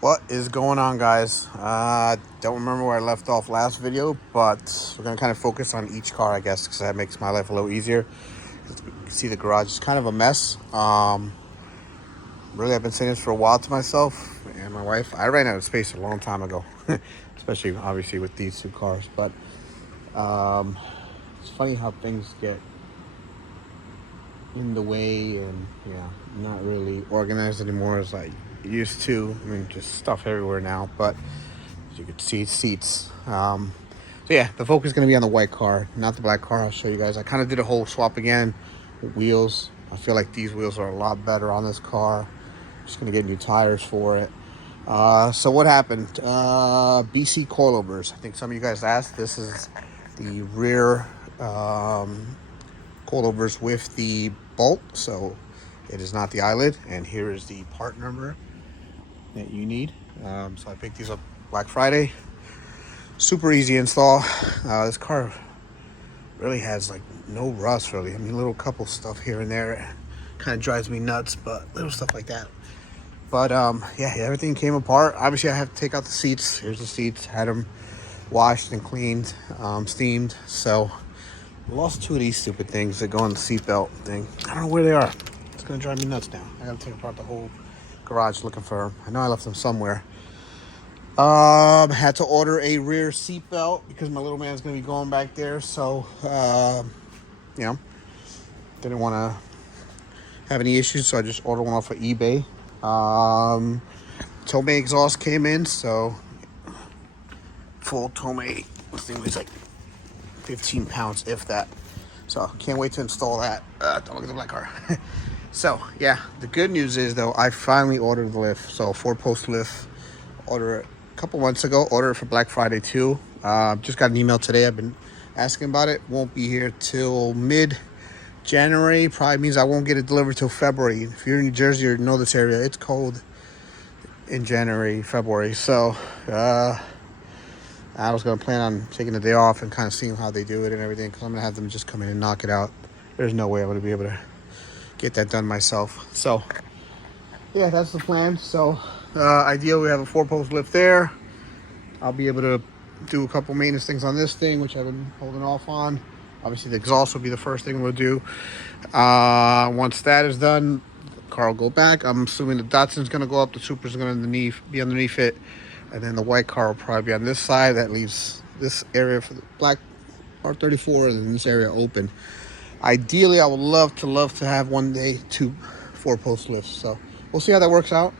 What is going on, guys? Don't remember where I left off last video, but we're gonna kind of focus on each car, I guess, because that makes my life a little easier. You can see the garage is kind of a mess. Really, I've been saying this for a while to myself and my wife. I ran out of space a long time ago, especially obviously with these two cars. But it's funny how things get in the way and not really organized anymore as I used to. I mean, just stuff everywhere now. But as you can see, seats. So yeah, the focus is going to be on the white car, not the black car. I'll show you guys. I kind of did a whole swap again with wheels. I feel like these wheels are a lot better on this car. Just going to get new tires for it. So what happened? BC coilovers. I think some of you guys asked. This is the rear coilovers with the bolt, so it is not the eyelid. And here is the part number that you need. So I picked these up Black Friday. Super easy install. This car really has like no rust really. I mean, little couple stuff here and there kind of drives me nuts, but little stuff like that. But yeah, everything came apart. Obviously I have to take out the seats. Here's the seats. Had them washed and cleaned, steamed. So lost two of these stupid things that go on the seatbelt thing. I don't know where they are. It's gonna drive me nuts now. I gotta take apart the whole garage looking for them. I know I left them somewhere. Had to order a rear seatbelt because my little man's gonna be going back there. So didn't want to have any issues, so I just ordered one off of eBay. Tomei exhaust came in, so full Tomei. This thing weighs like 15 pounds, if that. So can't wait to install that. Don't look at the black car. So yeah, the good news is though, I finally ordered the lift. So 4-post lift. Ordered it a couple months ago. Ordered it for Black Friday too. Just got an email today. I've been asking about it. Won't be here till mid-January. Probably means I won't get it delivered till February. If you're in New Jersey or know this area, it's cold in January, February. So I was going to plan on taking the day off and kind of seeing how they do it and everything, because I'm going to have them just come in and knock it out. There's no way I'm going to be able to get that done myself. So yeah, that's the plan. So ideal, we have a 4-post lift there. I'll be able to do a couple maintenance things on this thing, which I've been holding off on. Obviously the exhaust will be the first thing we'll do. Once that is done, the car will go back. I'm assuming the Datsun's going to go up, the Supra's going to be underneath it, and then the white car will probably be on this side. That leaves this area for the black R34 and then this area open. Ideally, I would love to have one day 2 4-post lifts. So we'll see how that works out.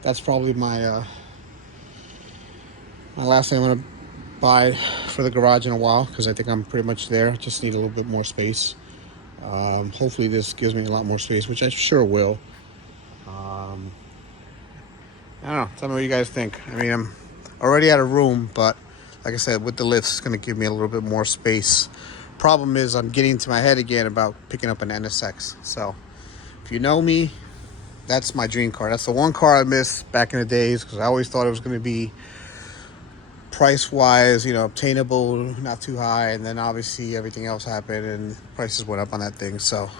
That's probably my my last thing I'm gonna buy for the garage in a while, because I think I'm pretty much there. Just need a little bit more space. Hopefully this gives me a lot more space, which I sure will. I don't know. Tell me what you guys think. I mean, I'm already out of room, but like I said, with the lifts, it's going to give me a little bit more space. Problem is, I'm getting into my head again about picking up an NSX. So if you know me, that's my dream car. That's the one car I missed back in the days, because I always thought it was going to be price-wise, obtainable, not too high. And then obviously everything else happened and prices went up on that thing. So,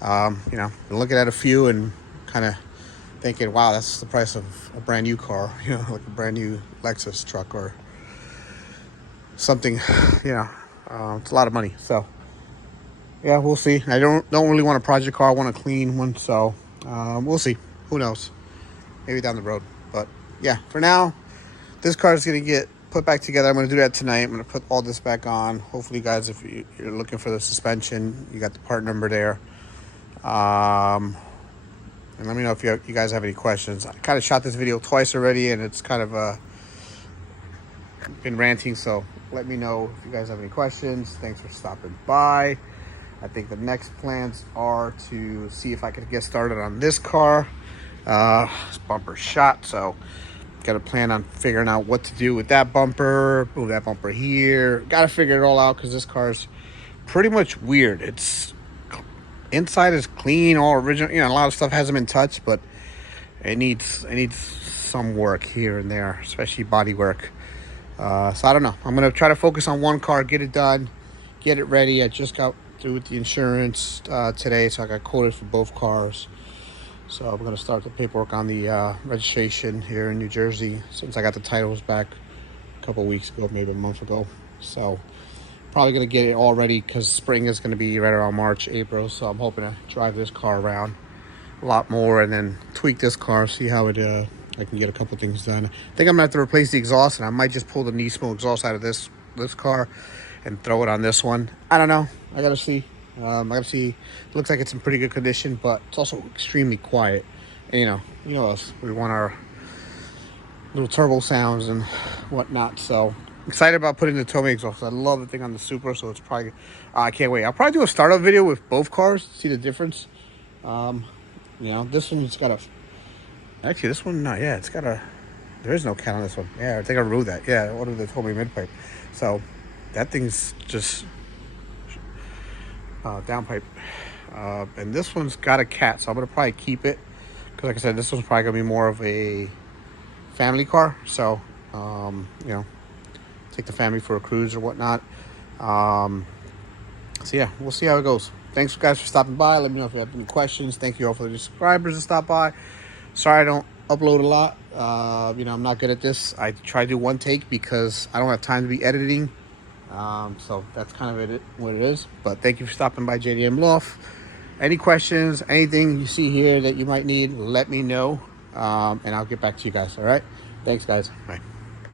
been looking at a few and kind of thinking, wow, that's the price of a brand new car, like a brand new Lexus truck or something. It's a lot of money. So yeah, we'll see. I don't really want a project car. I want a clean one. So we'll see. Who knows? Maybe down the road. But yeah, for now, this car is going to get put back together. I'm going to do that tonight. I'm going to put all this back on. Hopefully, guys, if you're looking for the suspension, you got the part number there. And let me know if you guys have any questions. I kind of shot this video twice already, and it's kind of been ranting. So let me know if you guys have any questions. Thanks for stopping by. I think the next plans are to see if I can get started on this car. This bumper shot, so got to plan on figuring out what to do with that bumper. Move that bumper here. Got to figure it all out, because this car is pretty much weird. It's inside is clean, all original. A lot of stuff hasn't been touched, but it needs some work here and there, especially body work. So I don't know. I'm gonna try to focus on one car, get it done, get it ready. I just got through with the insurance today, so I got quoted for both cars. So I'm going to start the paperwork on the registration here in New Jersey, since I got the titles back a couple weeks ago, maybe a month ago. So probably going to get it all ready, because spring is going to be right around March, April. So I'm hoping to drive this car around a lot more and then tweak this car, see how it I can get a couple things done. I think I'm gonna have to replace the exhaust, and I might just pull the Nismo exhaust out of this car and throw it on this one. I don't know. I gotta see. I gotta see. It looks like it's in pretty good condition, but it's also extremely quiet. And you know us. We want our little turbo sounds and whatnot. So excited about putting the Tomei exhaust. I love the thing on the Supra, so it's probably. I can't wait. I'll probably do a startup video with both cars, see the difference. This one's got a. Actually, this one, not. Yeah, it's got a. There is no cat on this one. Yeah, I think I removed that. Yeah, I ordered the Tomei mid-pipe. So that thing's just downpipe. And this one's got a cat, so I'm gonna probably keep it, because like I said, this one's probably gonna be more of a family car. So take the family for a cruise or whatnot. So yeah, we'll see how it goes. Thanks guys for stopping by. Let me know if you have any questions. Thank you all for the subscribers that stop by. Sorry I don't upload a lot. I'm not good at this. I try to do one take because I don't have time to be editing. So that's kind of what it is. But thank you for stopping by JDM Loft. Any questions, anything you see here that you might need, let me know. And I'll get back to you guys. All right. Thanks guys. Bye.